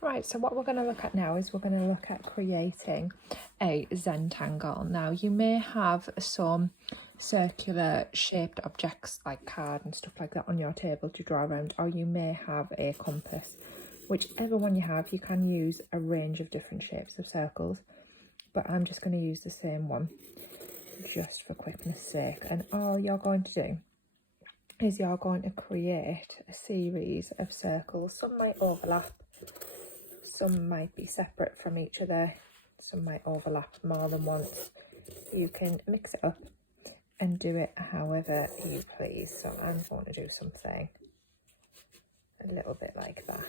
Right, so what we're going to look at now is we're going to look at creating a Zentangle. Now, you may have some circular shaped objects like card and stuff like that on your table to draw around, or you may have a compass. Whichever one you have, you can use a range of different shapes of circles, but I'm just going to use the same one just for quickness sake. And all you're going to do is you're going to create a series of circles. Some might overlap, some might be separate from each other, some might overlap more than once. You can mix it up and do it however you please. So I'm going to do something a little bit like that.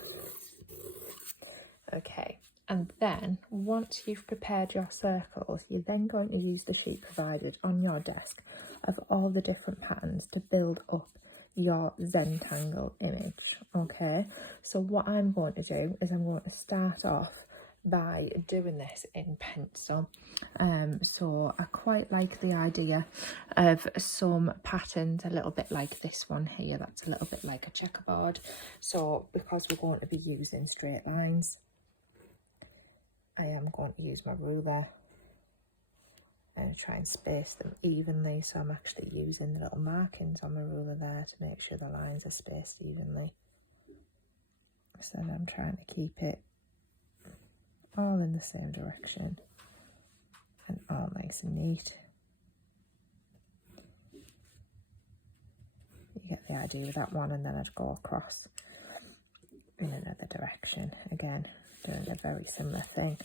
Okay, and then once you've prepared your circles, you're then going to use the sheet provided on your desk of all the different patterns to build up your Zentangle image. Okay, so what I'm going to do is I'm going to start off by doing this in pencil. So I quite like the idea of some patterns a little bit like this one here. That's a little bit like a checkerboard. So because we're going to be using straight lines, I am going to use my ruler and try and space them evenly. So I'm actually using the little markings on my ruler there to make sure the lines are spaced evenly. So I'm trying to keep it all in the same direction and all nice and neat. You get the idea with that one, and then I'd go across in another direction. Again, doing a very similar thing.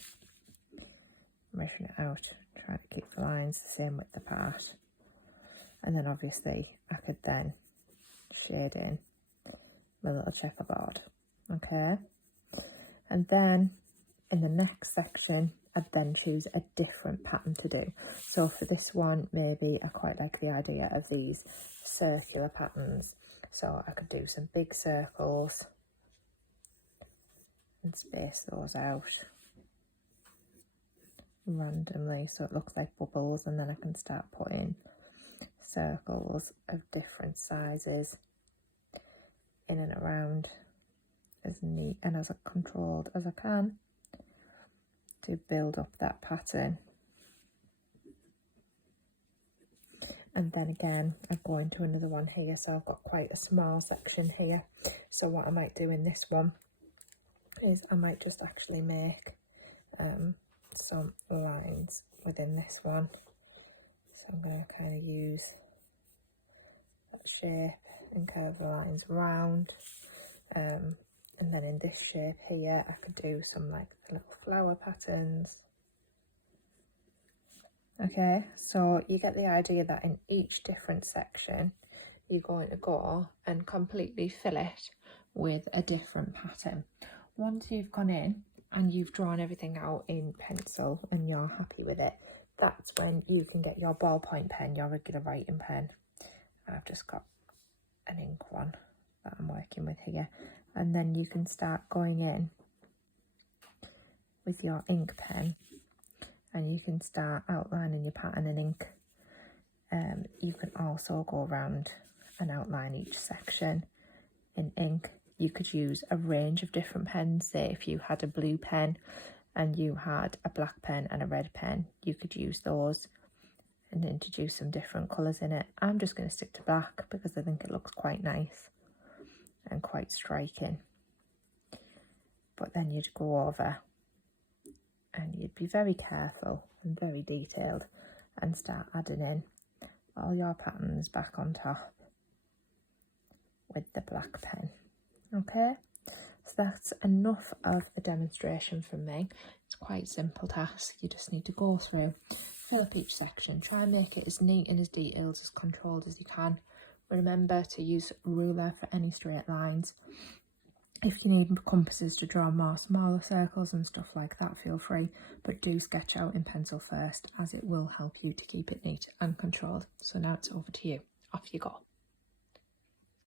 Measuring it out, trying to keep the lines the same width apart. And then obviously I could then shade in my little checkerboard. Okay. And then in the next section, I'd then choose a different pattern to do. So for this one, maybe I quite like the idea of these circular patterns. So I could do some big circles and space those out randomly so it looks like bubbles, and then I can start putting circles of different sizes in and around as neat and as controlled as I can to build up that pattern. And then again I go into another one here, so I've got quite a small section here. So what I might do in this one is I might just actually make some lines within this one. So I'm going to kind of use that shape and curve the lines around. And then in this shape here, I could do some like little flower patterns. Okay, so you get the idea that in each different section, you're going to go and completely fill it with a different pattern. Once you've gone in and you've drawn everything out in pencil and you're happy with it, that's when you can get your ballpoint pen, your regular writing pen. I've just got an ink one that I'm working with here. And then you can start going in with your ink pen and you can start outlining your pattern in ink. You can also go around and outline each section in ink. You could use a range of different pens. Say if you had a blue pen and you had a black pen and a red pen, you could use those and introduce some different colours in it. I'm just going to stick to black because I think it looks quite nice and quite striking. But then you'd go over and you'd be very careful and very detailed and start adding in all your patterns back on top with the black pen. Okay, so that's enough of a demonstration from me. It's quite a simple task. You just need to go through, fill up each section, try and make it as neat and as detailed, as controlled as you can. Remember to use ruler for any straight lines. If you need compasses to draw more smaller circles and stuff like that, feel free, but do sketch out in pencil first, as it will help you to keep it neat and controlled. So now it's over to you. Off you go.